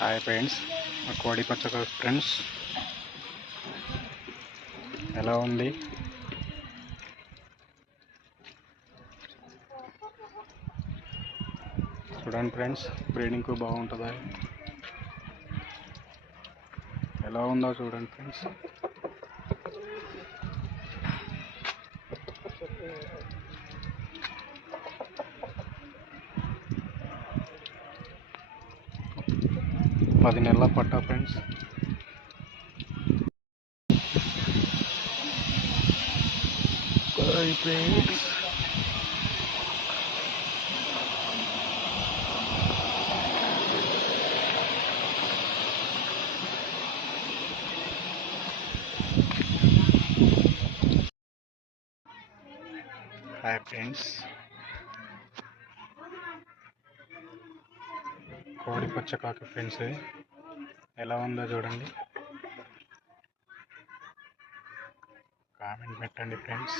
Hi friends, మా కోడి పచ్చక ఫ్రెండ్స్ ఎలా ఉంది? చూడండి ఫ్రెండ్స్, బ్రీడింగ్కు బాగుంటుందా? ఎలా ఉందో చూడండి ఫ్రెండ్స్. పది నెలల పట్ట friends. Hi friends, hi friends, కోడి పచ్చకాకి ఫ్రెండ్స్ ఎలా ఉందో చూడండి. కామెంట్ పెట్టండి ఫ్రెండ్స్.